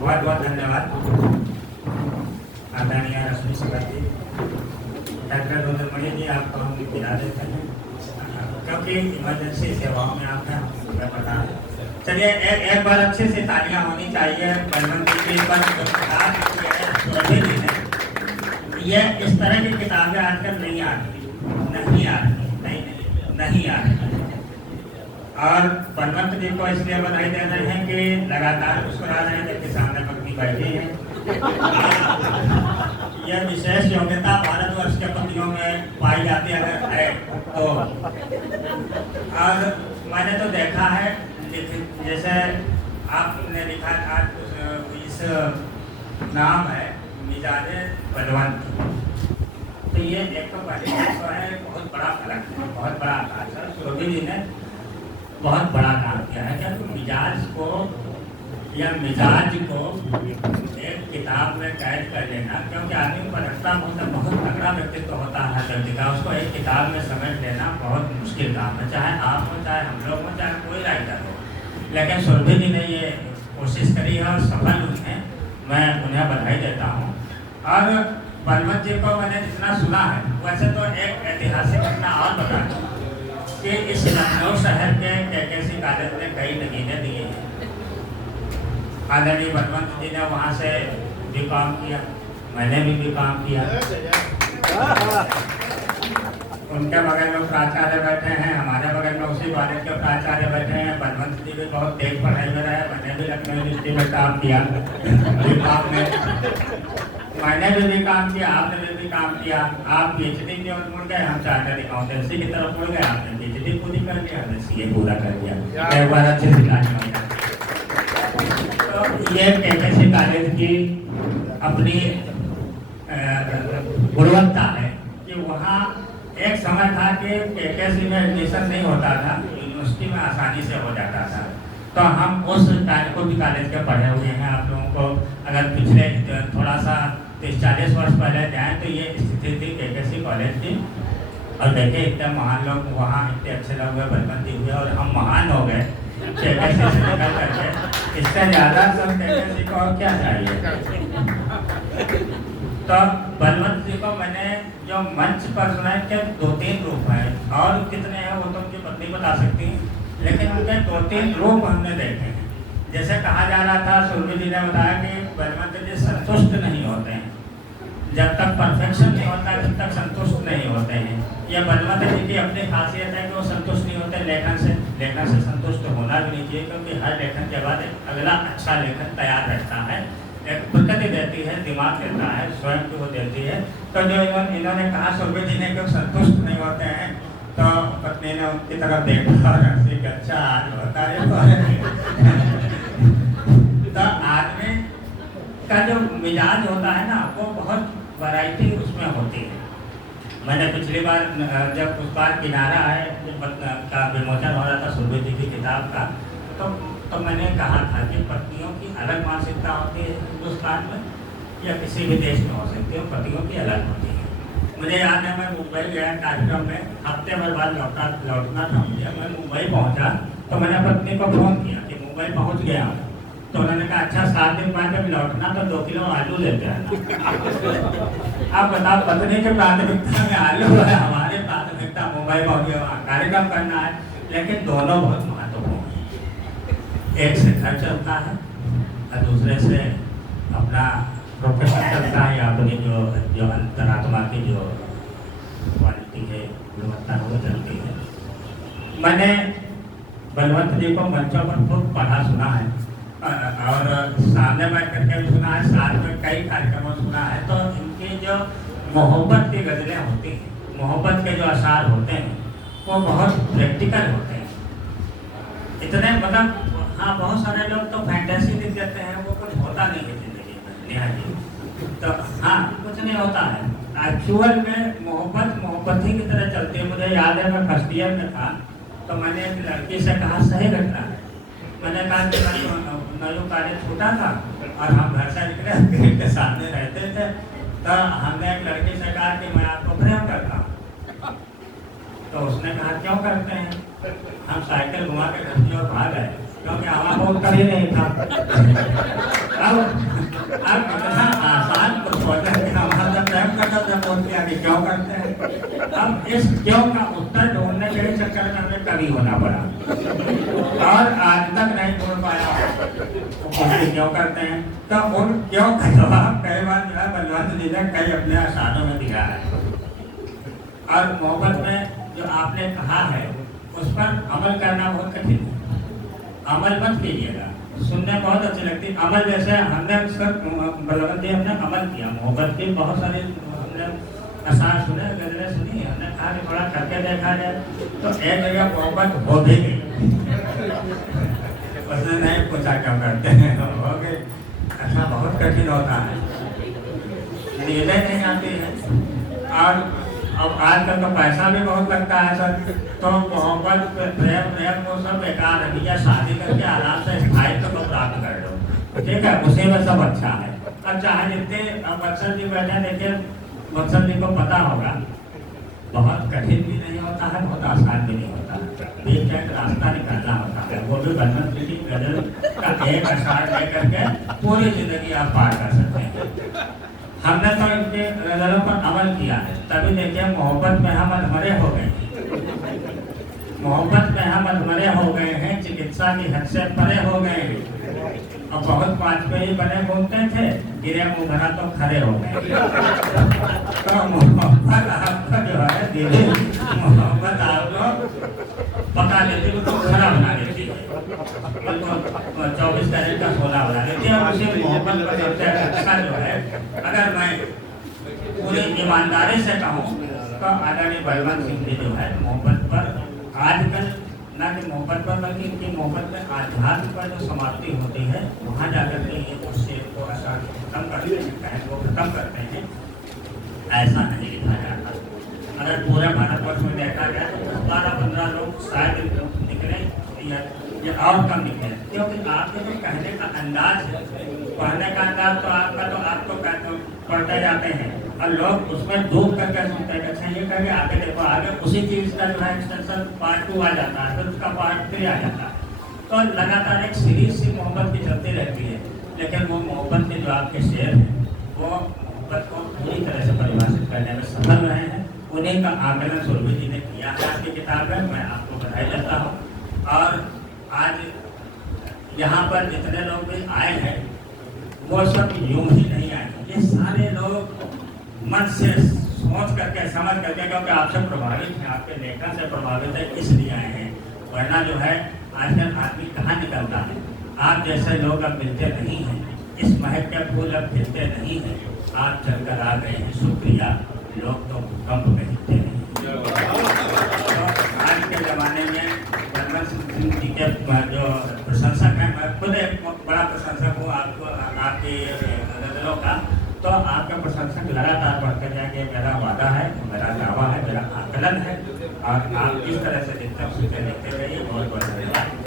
बहुत बहुत धन्यवाद आदरणीय रश्मि जी। डॉक्टर रुद्रमणि जी, आपको हम विदा देते हैं क्योंकि इमरजेंसी सेवाओं में आप हैं, हमें पता है। चलिए एक बार अच्छे से तालियां होनी चाहिए बलवंत जी की पर ये इस तरह की किताबें आजकल नहीं आ रही, नहीं आ रही। और बलवंत जी को इसलिए बधाई दे रहे हैं कि लगातार मुस्कुरा रहे हैं जबकि सामने पत्नी बैठी है। यह विशेष योग्यता भारतवर्ष के पतियों में पाई जाती है अगर है तो। और मैंने तो देखा है जैसे आपने लिखा था इस नाम है मिजाज बलवंत, तो ये एक तो पहले तो है बहुत बड़ा फर्क है, बहुत बड़ा आकाश है। सुरभि जी ने बहुत बड़ा काम किया है कि मिजाज को या मिजाज को एक किताब में कैद कर लेना, क्योंकि आदमी को रखता बहुत तगड़ा व्यक्तित्व होता है व्यक्ति का, उसको एक किताब में समेट लेना बहुत मुश्किल काम है, चाहे आप हो, चाहे हम लोग हो, चाहे कोई राइटर हो। लेकिन सुरभि जी ने ये कोशिश करी है और सफल हुई है, मैं उन्हें बधाई देता हूँ। और बलवंत जी को मैंने जितना सुना है, वैसे तो एक ऐतिहासिक घटना और बता कि इस लखनऊ शहर के केकेसी कॉलेज में कई नगीने दिए हैं। आदरणीय बलवंत जी ने वहाँ से भी काम किया, मैंने भी काम किया। उनके बगल में प्राचार्य बैठे हैं, हमारे बगल में उसी कॉलेज के प्राचार्य बैठे हैं। बलवंत जी भी बहुत तेज पढ़ाई में रहे, मैंने भी लखनऊ यूनिवर्सिटी में काम किया, मैंने भी काम किया, आपने भी काम किया। आप पीएचडी की ओर मुड़ गए, हम चार्टर्ड अकाउंटेंसी की तरफ मुड़ गए। आपने पीएचडी पूरी कर लिया, हमने सीए पूरा कर लिया। एक बार अच्छे से तो ये केकेसी कॉलेज की अपनी गुणवत्ता है कि वहाँ एक समय था कि केकेसी में एडमिशन नहीं होता था, यूनिवर्सिटी में आसानी से हो जाता था। तो हम उस को भी कॉलेज के पढ़े हुए हैं। आप लोगों को अगर पिछले थोड़ा सा 30-40 वर्ष पहले जाएँ तो ये स्थिति थी केकेसी कॉलेज की। और देखिए इतने महान लोग वहाँ, इतने अच्छे लोग हुए, बलवंत जी हुए और हम महान हो गए केकेसी से निकल करके। इससे ज़्यादा सब केकेसी को और क्या चाहिए। तो बलवंत जी को मैंने जो मंच पर सुना है कि 2-3 रूप हैं, और कितने हैं वो तो उनकी पत्नी बता सकती हैं, लेकिन उनके 2-3 रूप हमने देखे हैं। जैसे कहा जा रहा था, सुरभि जी ने बताया कि बलवंत जी संतुष्ट नहीं होते हैं, जब तक परफेक्शन नहीं होता तब तक संतुष्ट नहीं होते हैं। यह बलवंत जी की अपनी खासियत है कि वो संतुष्ट नहीं होते लेखन से संतुष्ट होना भी नहीं चाहिए, क्योंकि हर लेखन के बाद एक अगला अच्छा लेखन तैयार रहता है, एक प्रकृति देती है, दिमाग देता है, स्वयं को वो देती है। तो जो इन्होंने कहा सुरभि जी ने कि संतुष्ट नहीं होते हैं, तो पत्नी ने उनकी तरफ देखा और अच्छा आज होता है। तो आदमी का जो मिजाज होता है ना, वो बहुत वैरायटी उसमें होती है। मैंने पिछली बार जब उस बार किनारा है का विमोचन हो रहा था सुरभि जी की किताब का, तो मैंने कहा था कि पत्नियों की अलग मानसिकता होती है हिंदुस्तान में, या किसी भी देश में हो सकती है, पतियों की अलग होती है। मुझे याद है मैं मुंबई गया कार्यक्रम में, हफ्ते भर बाद लौटना था मुझे। मैं मुंबई पहुंचा तो मैंने पत्नी को फोन किया कि मुंबई पहुंच गया हूँ। तो उन्होंने कहा अच्छा 7 दिन बाद जब लौटना तो 2 किलो आलू लेते आना। आप बताओ, पत्नी के प्राथमिकता में आलू है, हमारे प्राथमिकता मुंबई पहुंचे वहाँ कार्यक्रम करना है। लेकिन दोनों बहुत महत्वपूर्ण है, एक से घर चलता है और दूसरे से अपना प्रोफेशन चलता है, या अपनी जो अंतरात्मा की जो क्वालिटी है, गुणवत्ता वो चलती है। मैंने बलवंत जी को मंचों पर खूब पढ़ा सुना है, और सामने बैठ करके भी सुना है, साथ में कई कार्यक्रमों सुना है। तो इनकी जो मोहब्बत की गज़लें होती हैं, मोहब्बत के जो अशार होते हैं, वो बहुत प्रैक्टिकल होते हैं। इतने मतलब हाँ, बहुत सारे लोग तो फैंटेसी लिख देते हैं, वो कुछ होता नहीं है जिंदगी में निहाजी। तो हाँ, कुछ नहीं होता है एक्चुअल में। मोहब्बत ही की तरह चलती है। मुझे याद है मैं फर्स्ट ईयर में था, तो मैंने एक लड़की से कहा, सही घटना है, मैंने कहा कि नयू कॉलेज छूटा था और हम घर से निकले, गेट के सामने रहते थे, तो हमने एक लड़की से कहा कि मैं आपको प्रेम करता हूँ। तो उसने कहा क्यों करते हैं। हम साइकिल घुमा के घर की ओर भाग गए क्योंकि हवा बहुत कभी नहीं था। अब इतना आसान कुछ होता है कि हमारा जब प्रेम करता तब बोलते हैं कि क्यों करते हैं। अब इस क्यों का उत्तर ढूंढने के चक्कर में हमें कभी होना पड़ा और आज तक नहीं ढूंढ पाया क्यों करते हैं। तो उन क्यों का जवाब कई बार जो है बलवंत जी ने कई अपने आसानों में दिया है। और मोहब्बत में जो आपने कहा है उस पर अमल करना बहुत कठिन है। अमल मत कीजिएगा, सुनने बहुत अच्छी लगती है। अमल जैसे हमने अक्सर बलवंत जी हमने अमल किया, मोहब्बत के बहुत सारे हमने असार सुने, गजलें सुनी, हमने कहा कि थोड़ा करके देखा जाए। तो एक जगह मोहब्बत हो भी गई, उसने नहीं पूछा क्यों करते हैं, हो गए। ऐसा बहुत कठिन होता है, नींदें नहीं आती है। और अब आजकल तो पैसा भी बहुत लगता है सर, तो मोहब्बत प्रेम वो सब बेकार है। या शादी करके आराम से स्थायित्व को प्राप्त कर लो, ठीक है, उसी में सब अच्छा है। अब चाहे जितने अब मकसद जी बैठे, देखिए मकसद जी को पता होगा बहुत कठिन भी नहीं होता है, बहुत आसान भी नहीं होता है, बीच एक रास्ता निकालना होता है। वो भी बलवंत जी की गजल का एक अशार लेकर के पूरी जिंदगी आप पार कर सकते हैं। हमने तो इनके गजलों पर अमल किया है, तभी देखिए मोहब्बत में हम अधमरे हो गए हैं, मोहब्बत में हम अधमरे हो गए हैं, चिकित्सा की हद से परे हो गए हैं। अब बहुत वाजपेयी बने घूमते थे, गिरे मुँह तो खड़े हो गए। तो मोहब्बत आपको जो है दीदी, मोहब्बत आपको पका देती है, तो खड़ा बना देती है, 24 कैरेट का सोना बना देती है। और उसी मोहब्बत का सबसे अच्छा जो है, अगर मैं पूरी ईमानदारी से कहूँ तो आदरणीय बलवंत सिंह जी जो है मोहब्बत पर आजकल न कि मोहब्बत पर बल्कि इनकी मोहब्बत में आध्यात्म पर जो समाप्ति होती है वहाँ जाकर के ये उससे को असर खत्म करते हैं, कहने को खत्म करते हैं। ऐसा नहीं लिखा जाता। अगर पूरे भारतवर्ष में देखा जाए तो 12-15 लोग शायद निकले या और कम निकले, क्योंकि आपके जो कहने का अंदाज है, पढ़ने का अंदाज तो आपको पढ़ते जाते हैं और लोग उसमें डूब करके सुनते हैं। अच्छा ये कहेंगे आगे देखो, आगे उसी चीज़ का जो है एक्सटेंशन पार्ट 2 आ जाता है, फिर उसका पार्ट 3 आ जाता है। तो लगातार एक सीरीज सी मोहब्बत की चलती रहती है। लेकिन वो मोहब्बत के जो आपके शेर हैं वो मोहब्बत को पूरी तरह से परिभाषित करने में सफल रहे हैं। उन्हीं का आकलन सुरभि जी ने किया है आपकी किताब में, मैं आपको बधाई देता हूँ। और आज यहाँ पर जितने लोग भी आए हैं वो सब यूं ही नहीं आए, ये सारे लोग मन से सोच करके समझ करके, क्योंकि आपसे प्रभावित हैं, आपके लेखन से प्रभावित है, इसलिए आए हैं। वरना जो है आजकल आदमी कहाँ निकलता है, आप जैसे लोग अब मिलते नहीं हैं, इस महक के फूल अब खिलते नहीं हैं, आप चलकर आ गए हैं, शुक्रिया। लोग तो भूकंप में हिलते नहीं। तो आज के ज़माने में बलवंत सिंह जी के जो प्रशंसक हैं, मैं खुद एक बड़ा प्रशंसक हूँ आपको, आपकी गजलों का। तो आपका प्रशंसक लगातार बढ़ते जाएंगे, मेरा वादा है, मेरा दावा है, मेरा आकलन है। और आप इस तरह से जितना सीखते लिखते रहिए। बहुत बहुत धन्यवाद।